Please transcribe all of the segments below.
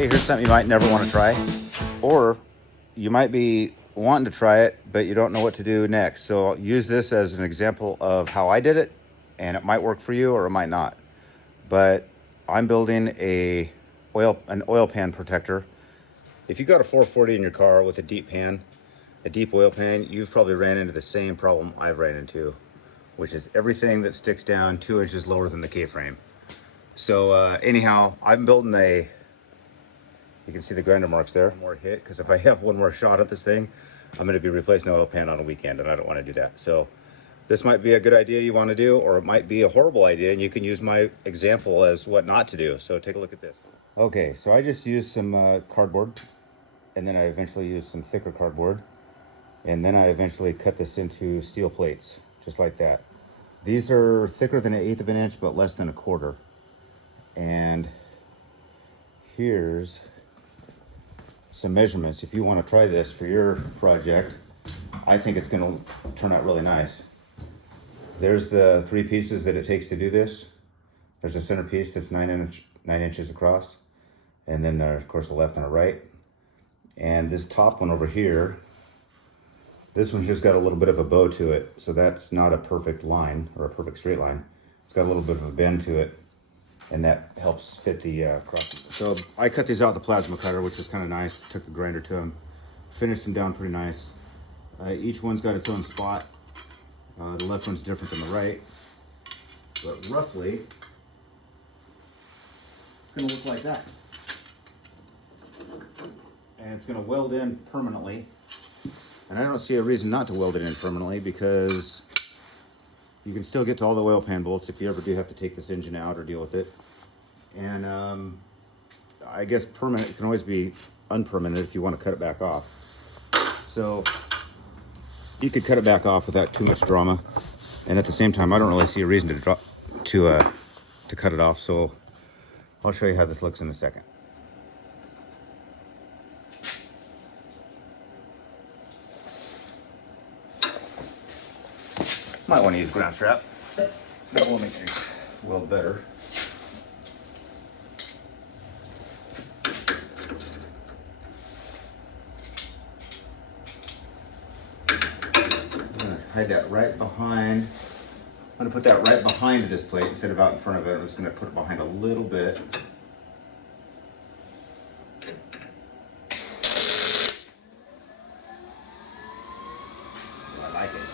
Hey, here's something you might never want to try, or you might be wanting to try it, but you don't know what to do next. So I'll use this as an example of how I did it, and it might work for you or it might not. But I'm building an oil pan protector. If you got a 440 in your car with a deep oil pan, you've probably ran into the same problem I've ran into, which is everything that sticks down 2 inches lower than the K-frame. So anyhow, I'm building you can see the grinder marks there, more hit, because if I have one more shot at this thing, I'm going to be replacing the oil pan on a weekend, and I don't want to do that. So this might be a good idea you want to do, or it might be a horrible idea, and you can use my example as what not to do. So take a look at this. Okay, so I just used some cardboard, and then I eventually used some thicker cardboard, and then I eventually cut this into steel plates, just like that. These are thicker than 1/8 of an inch, but less than 1/4. And here's some measurements if you want to try this for your project. I think it's going to turn out really nice. There's the 3 pieces that it takes to do this. There's a center piece that's 9 inches across, and then of course the left and the right. And this top one over here, this one's just got a little bit of a bow to it, so that's not a perfect line or a perfect straight line. It's got a little bit of a bend to it, and that helps fit the cross. So I cut these out with the plasma cutter, which is kind of nice. Took the grinder to them, finished them down pretty nice. Each one's got its own spot. The left one's different than the right, but roughly it's going to look like that. And it's going to weld in permanently. And I don't see a reason not to weld it in permanently, because you can still get to all the oil pan bolts if you ever do have to take this engine out or deal with it. And I guess permanent can always be unpermanent if you want to cut it back off. So you could cut it back off without too much drama. And at the same time, I don't really see a reason to cut it off. So I'll show you how this looks in a second. Might want to use ground strap. That will make things well better. I'm going to hide that right behind. I'm going to put that right behind this plate instead of out in front of it. I'm just going to put it behind a little bit. I like it.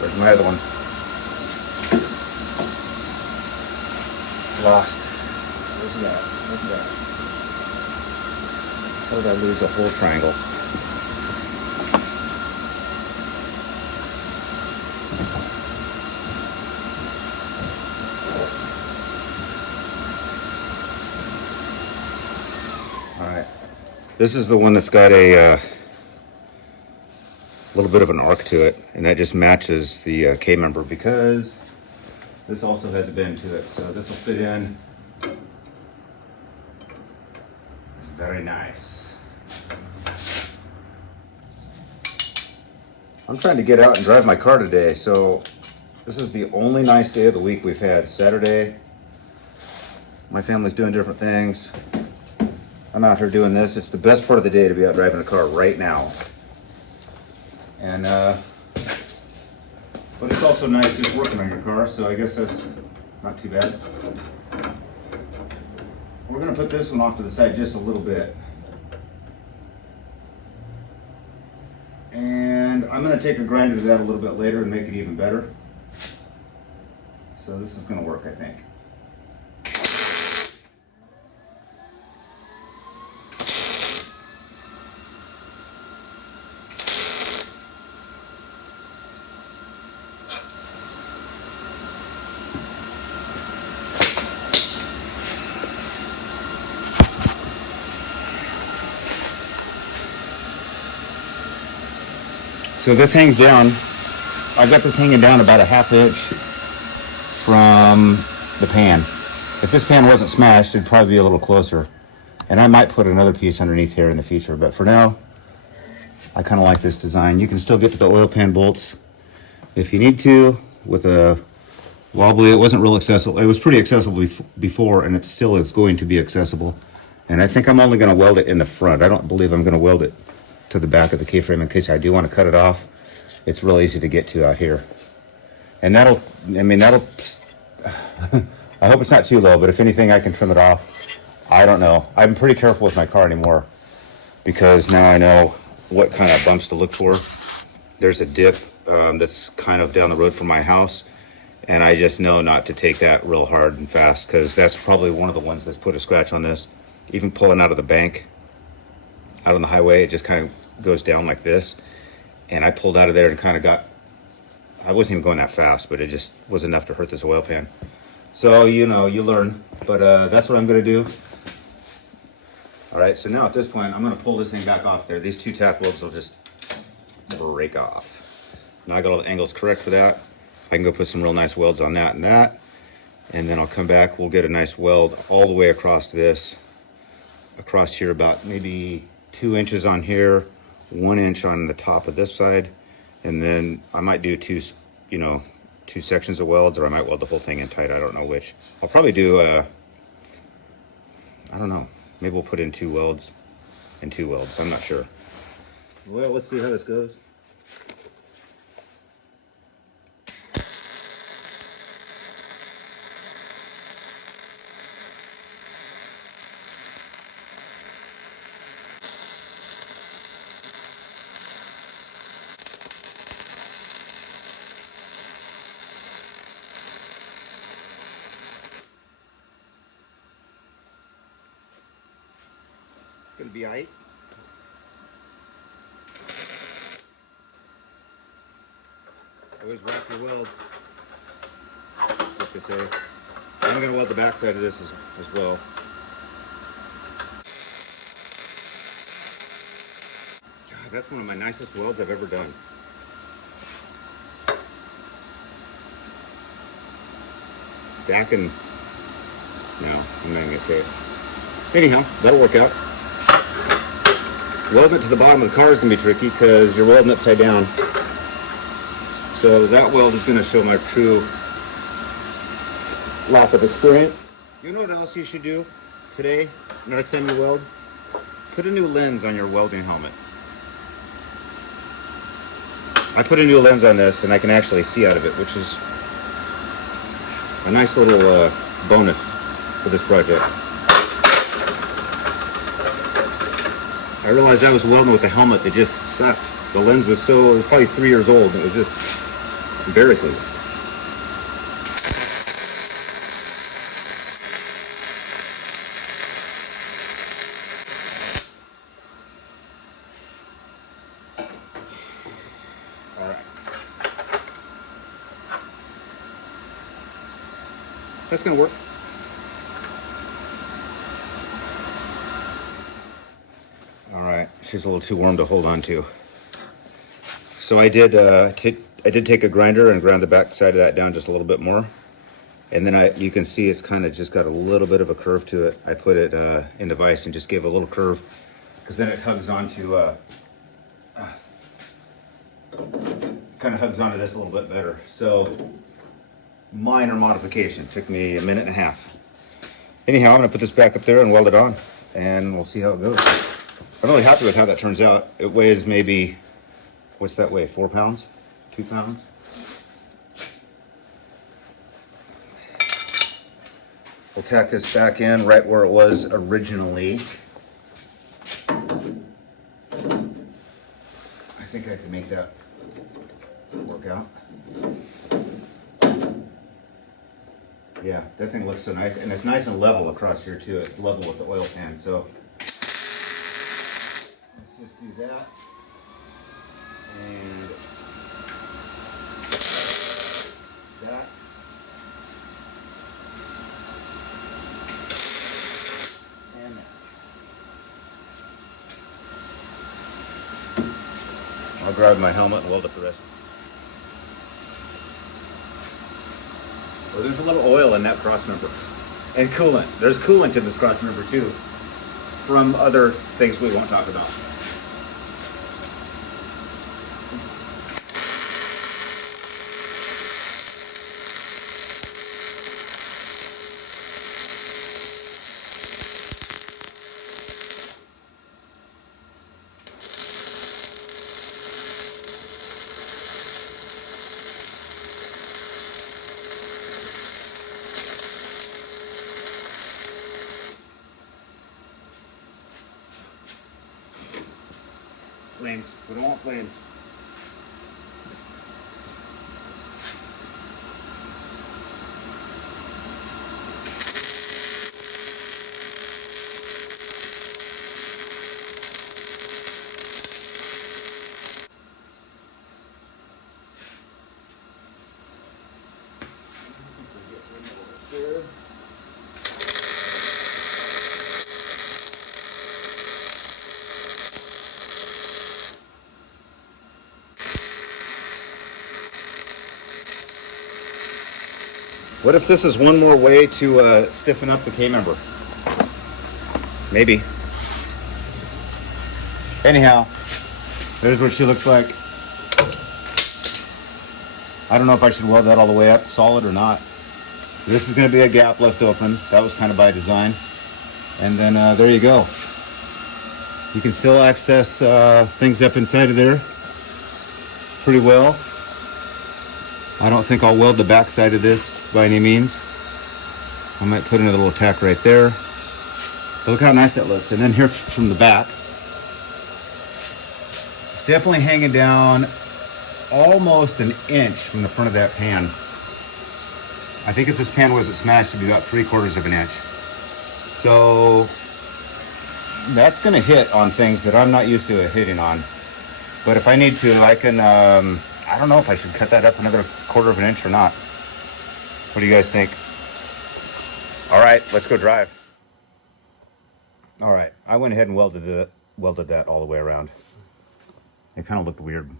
Where's my other one? It's lost. Where's he at? Where's he at? How did I lose a whole triangle? Alright. This is the one that's got a little bit of an arc to it, and that just matches the K member, because this also has a bend to it. So this will fit in very nice. I'm trying to get out and drive my car today, so this is the only nice day of the week we've had. Saturday, my family's doing different things. I'm out here doing this. It's the best part of the day to be out driving a car right now. And but it's also nice just working on your car, so I guess that's not too bad. We're going to put this one off to the side just a little bit. And I'm going to take a grinder to that a little bit later and make it even better. So this is going to work, I think. So this hangs down. I've got this hanging down about a 1/2 inch from the pan. If this pan wasn't smashed, it'd probably be a little closer. And I might put another piece underneath here in the future, but for now, I kind of like this design. You can still get to the oil pan bolts if you need to with a wobbly. It wasn't real accessible. It was pretty accessible before, and it still is going to be accessible. And I think I'm only going to weld it in the front. I don't believe I'm going to weld it to the back of the K-frame in case I do want to cut it off. It's real easy to get to out here. And that'll, I hope it's not too low, but if anything, I can trim it off. I don't know. I'm pretty careful with my car anymore because now I know what kind of bumps to look for. There's a dip that's kind of down the road from my house, and I just know not to take that real hard and fast because that's probably one of the ones that's put a scratch on this. Even pulling out of the bank, out on the highway, it just kind of goes down like this. And I pulled out of there and kind of I wasn't even going that fast, but it just was enough to hurt this oil pan. So, you know, you learn, but that's what I'm going to do. All right, so now at this point, I'm going to pull this thing back off there. These two tack welds will just break off. Now I got all the angles correct for that. I can go put some real nice welds on that and that. And then I'll come back, we'll get a nice weld all the way across this. Across here about maybe 2 inches on here, 1 inch on the top of this side, and then I might do two sections of welds, or I might weld the whole thing in tight. I don't know which. I'll probably do I don't know, maybe we'll put in 2 welds and 2 welds. I'm not sure. Well, let's see how this goes. Gonna be aight. Always wrap your welds, like they say. I'm gonna weld the back side of this as well. God, that's one of my nicest welds I've ever done. Stacking. No, I'm not gonna say it. Anyhow, that'll work out. Welding it to the bottom of the car is going to be tricky because you're welding upside down. So that weld is going to show my true lack of experience. You know what else you should do today, next time you weld? Put a new lens on your welding helmet. I put a new lens on this and I can actually see out of it, which is a nice little bonus for this project. I realized I was welding with a helmet that just sucked. The lens was it was probably 3 years old, and it was just embarrassing. All right. That's gonna work. All right, she's a little too warm to hold on to. So I did take a grinder and grind the back side of that down just a little bit more. And then you can see it's kind of just got a little bit of a curve to it. I put it in the vise and just gave a little curve because then it hugs onto, kind of hugs onto this a little bit better. So minor modification, took me a minute and a half. Anyhow, I'm gonna put this back up there and weld it on and we'll see how it goes. I'm really happy with how that turns out. It weighs maybe, what's that weigh, 4 pounds? 2 pounds? We'll tack this back in right where it was originally. I think I can make that work out. Yeah, that thing looks so nice. And it's nice and level across here too. It's level with the oil pan. So let's just do that. And that. And that. I'll grab my helmet and weld up the rest. Well, there's a little oil in that cross member. And coolant. There's coolant in this cross member too. From other things we won't talk about. Flames. We don't want flames. What if this is one more way to stiffen up the K-member? Maybe. Anyhow, there's what she looks like. I don't know if I should weld that all the way up solid or not. This is going to be a gap left open. That was kind of by design. And then there you go. You can still access things up inside of there pretty well. I don't think I'll weld the back side of this by any means. I might put in a little tack right there. But look how nice that looks. And then here from the back, it's definitely hanging down almost an inch from the front of that pan. I think if this pan wasn't smashed, it'd be about 3/4 of an inch. So that's gonna hit on things that I'm not used to hitting on. But if I need to, I can, I don't know if I should cut that up another 1/4 of an inch or not. What do you guys think? All right, let's go drive. All right, I went ahead and welded that all the way around. It kind of looked weird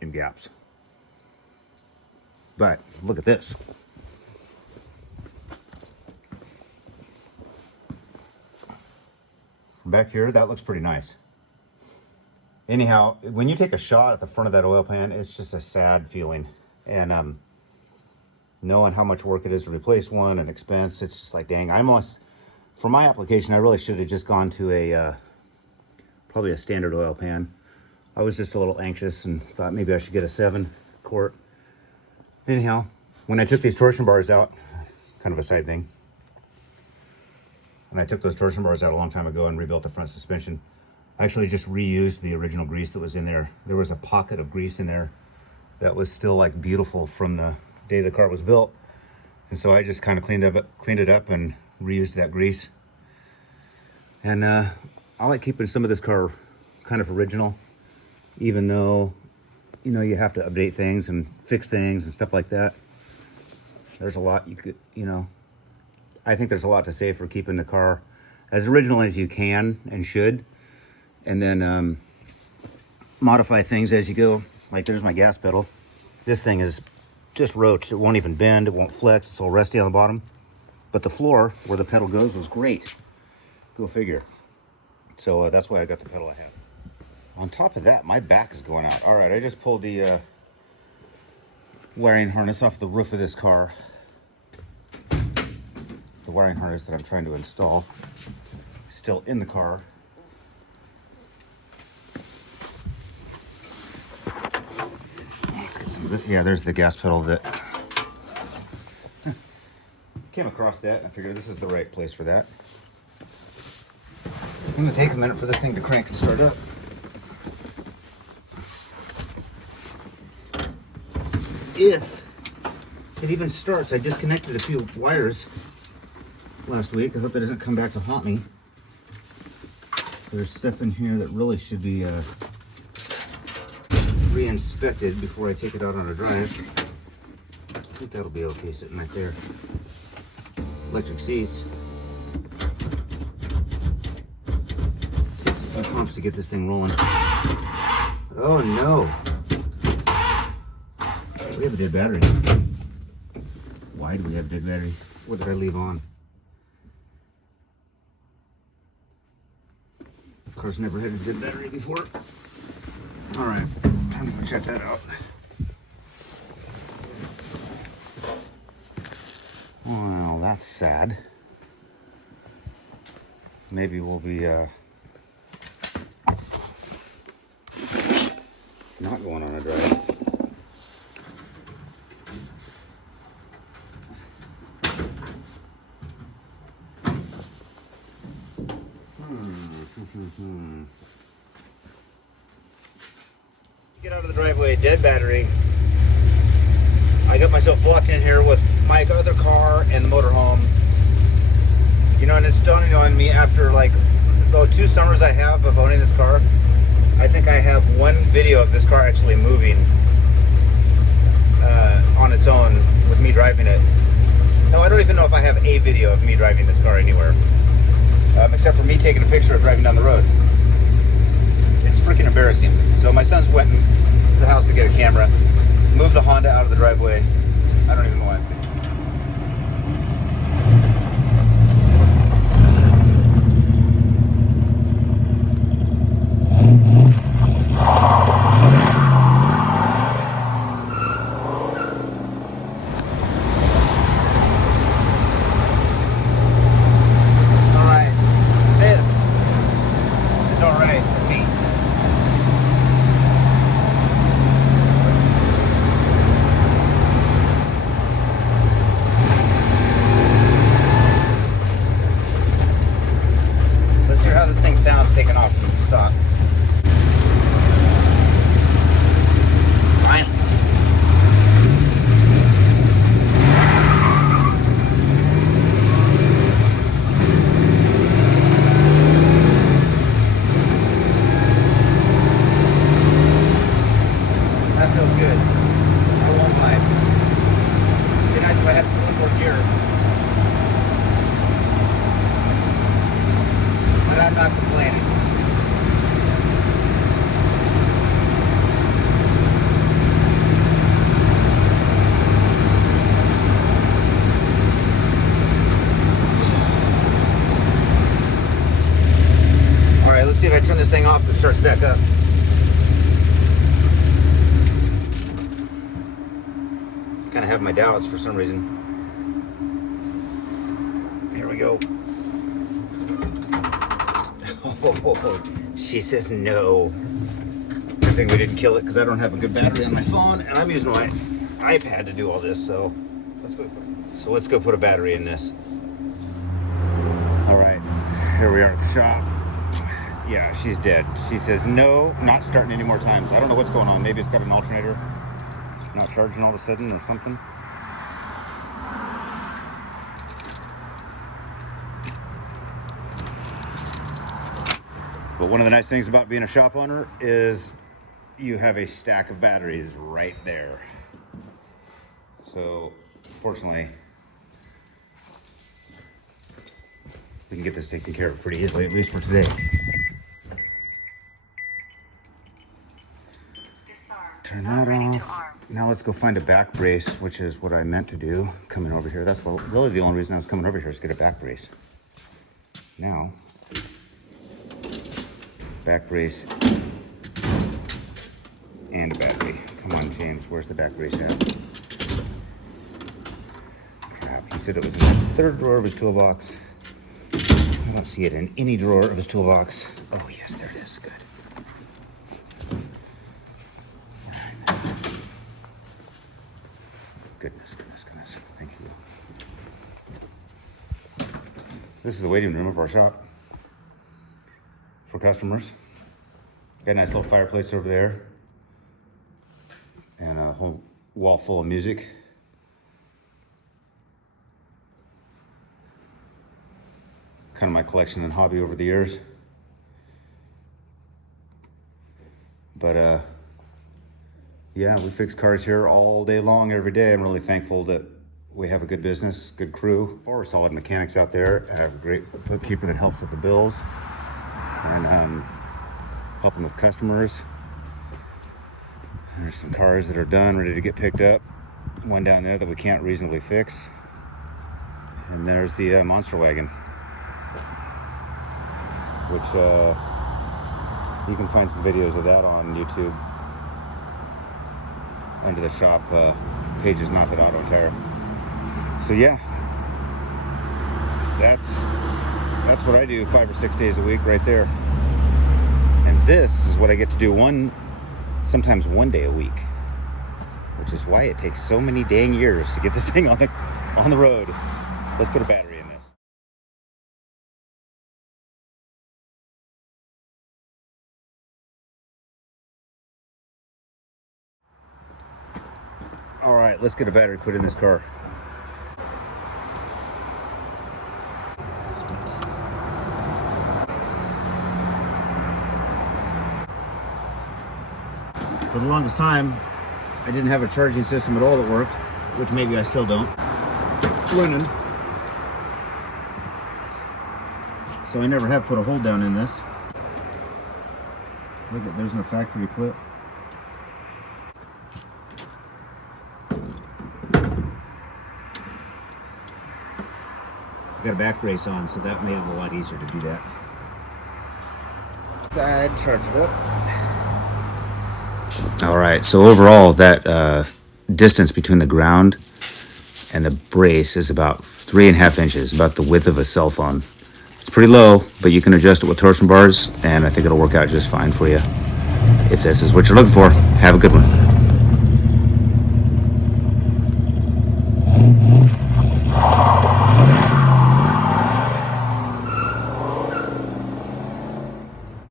in gaps. But look at this. Back here, that looks pretty nice. Anyhow, when you take a shot at the front of that oil pan, it's just a sad feeling. And knowing how much work it is to replace one and expense, it's just like, dang, for my application, I really should have just gone to a, probably a standard oil pan. I was just a little anxious and thought maybe I should get a 7 quart. Anyhow, when I took these torsion bars out, kind of a side thing, when I took those torsion bars out a long time ago and rebuilt the front suspension, I actually just reused the original grease that was in there. There was a pocket of grease in there that was still like beautiful from the day the car was built. And so I just kind of cleaned it up and reused that grease. And I like keeping some of this car kind of original, even though, you know, you have to update things and fix things and stuff like that. There's a lot you could, you know, I think there's a lot to say for keeping the car as original as you can and should. And then modify things as you go. Like there's my gas pedal. This thing is just roached. It won't even bend. It won't flex. It's all rusty on the bottom. But the floor where the pedal goes was great. Go figure. So that's why I got the pedal I have. On top of that, my back is going out. All right, I just pulled the wiring harness off the roof of this car. The wiring harness that I'm trying to install is still in the car. Let's get some of this. Yeah, there's the gas pedal that came across that and I figured this is the right place for that. I'm gonna take a minute for this thing to crank and start up. If it even starts, I disconnected a few wires last week. I hope it doesn't come back to haunt me. There's stuff in here that really should be re-inspected before I take it out on a drive. I think that'll be okay sitting right there. Electric seats. Fix a few pumps to get this thing rolling. Oh no! We have a dead battery. Why do we have a dead battery? What did I leave on? The car's never had a dead battery before. All right, I'm gonna check that out. Well, that's sad. Maybe we'll be not going on a drive. Get out of the driveway, dead battery. I got myself blocked in here with my other car and the motorhome. You know, and it's dawning on me after like 2 summers I have of owning this car. I think I have one video of this car actually moving on its own with me driving it. No, I don't even know if I have a video of me driving this car anywhere, except for me taking a picture of driving down the road. It's freaking embarrassing. So my sons went in the house to get a camera, moved the Honda out of the driveway. I don't even know why. How this thing sounds taking off from stock. Finally. That feels good. I won't lie. It'd be nice if I had one more gear. But I'm not complaining. All right, let's see if I turn this thing off and it starts back up. Kind of have my doubts for some reason. Here we go. Oh, she says no. Good thing we didn't kill it because I don't have a good battery on my phone and I'm using my iPad to do all this. So let's go put a battery in this. All right, here we are at the shop. Yeah, she's dead. She says no, not starting any more times. I don't know what's going on. Maybe it's got an alternator not charging all of a sudden or something. But one of the nice things about being a shop owner is you have a stack of batteries right there. So fortunately, we can get this taken care of pretty easily, at least for today. Turn that off. Now let's go find a back brace, which is what I meant to do coming over here. That's really the only reason I was coming over here is to get a back brace. Now, back brace and a battery. Come on, James, where's the back brace at? Crap, he said it was in the third drawer of his toolbox. I don't see it in any drawer of his toolbox. Oh yes, there it is, good. All right. Goodness, thank you. This is the waiting room of our shop for customers. Got a nice little fireplace over there and a whole wall full of music. Kind of my collection and hobby over the years. But yeah, we fix cars here all day long, every day. I'm really thankful that we have a good business, good crew, or solid mechanics out there. I have a great bookkeeper that helps with the bills and helping with customers. There's some cars that are done, ready to get picked up. One down there that we can't reasonably fix. And there's the monster wagon, which you can find some videos of that on YouTube under the shop pages, not that auto tire. So yeah, that's what I do 5 or 6 days a week right there. And this is what I get to do sometimes one day a week, which is why it takes so many dang years to get this thing on the road. Let's put a battery right, let's get a battery put in this car. For the longest time, I didn't have a charging system at all that worked, which maybe I still don't. Running. So I never have put a hold down in this. Look at, there's no factory clip. Got a back brace on, so that made it a lot easier to do that. Side, charge it up. All right, so overall, that distance between the ground and the brace is about 3.5 inches, about the width of a cell phone. It's pretty low, but you can adjust it with torsion bars, and I think it'll work out just fine for you. If this is what you're looking for, have a good one.